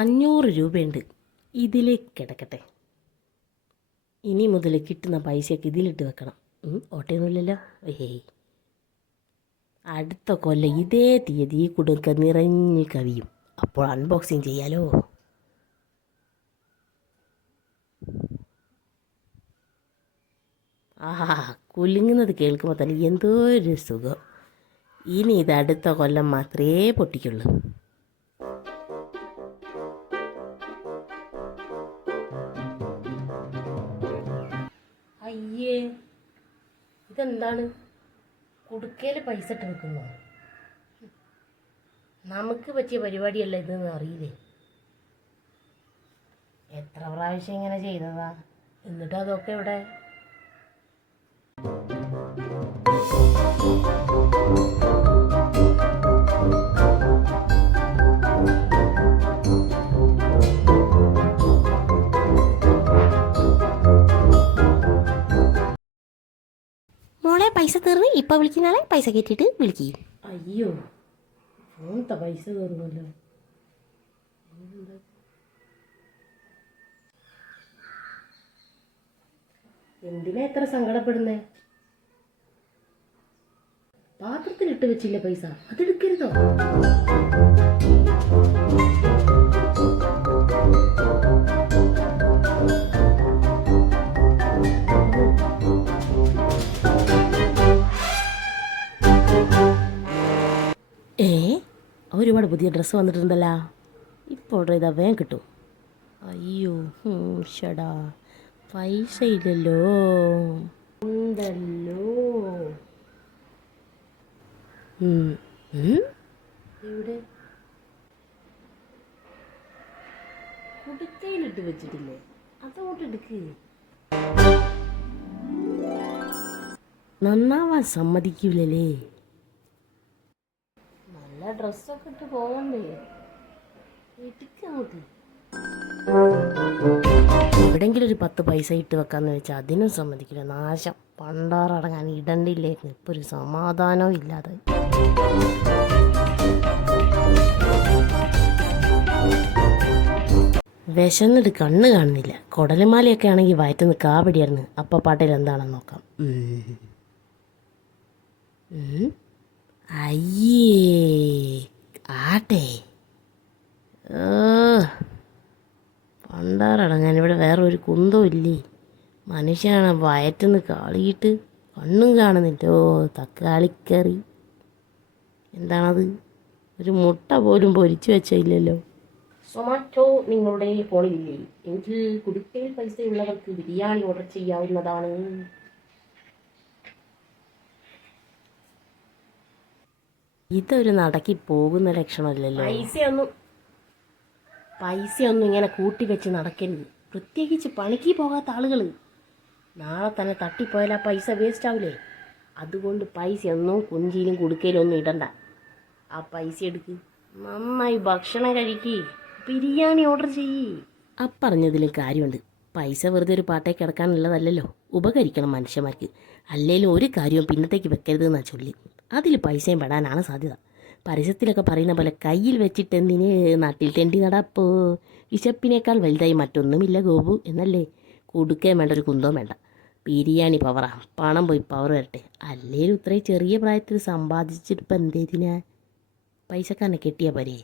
500 രൂപയുണ്ട്. ഇതിലേക്ക് കിടക്കട്ടെ. ഇനി മുതൽ കിട്ടുന്ന പൈസയൊക്കെ ഇതിലിട്ട് വെക്കണം. ഓട്ടയൊന്നുമില്ലല്ലോ. ഏയ്, അടുത്ത കൊല്ലം ഇതേ തീയതി ഈ കുടുക്ക നിറഞ്ഞ് കവിയും. അപ്പോൾ അൺബോക്സിങ് ചെയ്യാലോ. ആഹാ, കുലുങ്ങുന്നത് കേൾക്കുമ്പോൾ തന്നെ എന്തോ ഒരു സുഖം. ഇനി ഇത് അടുത്ത കൊല്ലം മാത്രമേ പൊട്ടിക്കുള്ളൂ. അയ്യേ, ഇതെന്താണ്? കുടുക്കയിൽ പൈസ ഇട്ട് വെക്കുന്നോ? നമുക്ക് പറ്റിയ പരിപാടിയല്ല ഇതെന്ന് അറിയില്ലേ. എത്ര പ്രാവശ്യം ഇങ്ങനെ ചെയ്തതാ, എന്നിട്ട് അതൊക്കെ ഇവിടെ. മോളെ, പൈസ തീർന്ന് ഇപ്പം വിളിക്കുന്നാളെ പൈസ കയറ്റിയിട്ട് വിളിക്കും. അയ്യോ, ഫോണത്തെ പൈസ തീർന്നല്ലോ. എന്തിനാ എത്ര സങ്കടപ്പെടുന്നേ? പാത്രത്തിലിട്ട് വെച്ചില്ലേ പൈസ, അതെടുക്കരുതോ? ഒരുപാട് പുതിയ ഡ്രസ്സ് വന്നിട്ടുണ്ടല്ലോ. ഇപ്പോൾ ഓർഡർ ചെയ്താൽ വേഗം കിട്ടും. അയ്യോ, ഷടാ, പൈസ ഇല്ലല്ലോ. ഉണ്ടല്ലോ. എവിടെ? കുടുക്കയിലിട്ട് വെച്ചിട്ടില്ലേ? അതങ്ങോട്ട് എടുക്ക്. നന്നാവാൻ സമ്മതിക്കൂലേ? നല്ല ഡ്രസ്സൊക്കെ ഇട്ട് പോകണ്ടേ? എടുക്കങ്ങോട്ട്. എവിടെങ്കിലും ഒരു 10 പൈസ ഇട്ട് വെക്കാന്ന് വെച്ചാൽ അതിനും സമ്മതിക്കില്ല. നാശം, പണ്ടാറടങ്ങാൻ ഇടണ്ടില്ലായിരുന്നു. ഇപ്പൊ ഒരു സമാധാനവും ഇല്ലാതെ. വിശന്നിട്ട് കണ്ണ് കാണുന്നില്ല. കുടലുമാലയൊക്കെ ആണെങ്കിൽ വയറ്റുന്ന് കാവടിയായിരുന്നു. അപ്പ പാട്ടയിൽ എന്താണെന്ന് നോക്കാം. അയ്യേ, ആട്ടെ. പണ്ടാറടങ്ങാൻ ഇവിടെ വേറെ ഒരു കുന്തവും ഇല്ലേ? മനുഷ്യനാണ് വയറ്റുന്ന് കാളിയിട്ട് കണ്ണും കാണുന്നില്ലോ. തക്കാളിക്കറി എന്താണത്? ഒരു മുട്ട പോലും പൊരിച്ചു വെച്ചില്ലല്ലോ. സൊമാറ്റോ നിങ്ങളുടെ ഫോണിലില്ലേ? എങ്കിൽ കുടുക്കയിൽ പൈസയുള്ളവർക്ക് ബിരിയാണി ഓർഡർ ചെയ്യാവുന്നതാണ്. ഇതൊരു നടക്കി പോകുന്ന ലക്ഷണമല്ലല്ലോ. പൈസയൊന്നും ഇങ്ങനെ കൂട്ടി വെച്ച് നടക്കരുത്. പ്രത്യേകിച്ച് പണിക്ക് പോകാത്ത ആളുകൾ. നാളെ തന്നെ തട്ടിപ്പോയാൽ ആ പൈസ വേസ്റ്റ് ആവില്ലേ? അതുകൊണ്ട് പൈസയൊന്നും കുഞ്ചിയിലും കുടുക്കയിലൊന്നും ഇടണ്ട. ആ പൈസ എടുക്ക്, നന്നായി ഭക്ഷണം കഴിക്ക്, ബിരിയാണി ഓർഡർ ചെയ്യ്. പറഞ്ഞതിലും കാര്യമുണ്ട്. പൈസ വെറുതെ ഒരു പാട്ടേ കിടക്കാനുള്ളതല്ലല്ലോ, ഉപകരിക്കണം മനുഷ്യന്മാർക്ക്. അല്ലേലും ഒരു കാര്യവും പിന്നത്തേക്ക് വെക്കരുതെന്നാ ചൊല്ലി. അതിൽ പൈസയും പെടാനാണ് സാധ്യത. പരസ്യത്തിലൊക്കെ പറയുന്ന പോലെ കയ്യിൽ വെച്ചിട്ട് എന്തിന് നാട്ടിൽ തെണ്ടി നടപ്പോ? വിശപ്പിനേക്കാൾ വലുതായി മറ്റൊന്നുമില്ല ഗോപു എന്നല്ലേ. കുടുക്കയും വേണ്ട, ഒരു കുന്തവും വേണ്ട. ബിരിയാണി പവറാ. പണം പോയി പവർ വരട്ടെ. അല്ലേലും ഇത്രയും ചെറിയ പ്രായത്തിൽ സമ്പാദിച്ചിട്ട് ഇപ്പം എന്തേതിനാ? പൈസക്കാരനെ കെട്ടിയാൽ പോരെ.